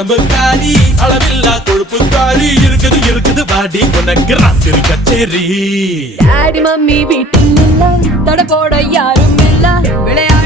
உடம்பு காலி அளவில்லா கொழுப்பு காலி இருக்குது இருக்குது பாடி உனக்கு ராத்திரி கச்சேரி டாடி மம்மி வீட்டில் இல்ல தட போட யாரும் இல்ல விளையாட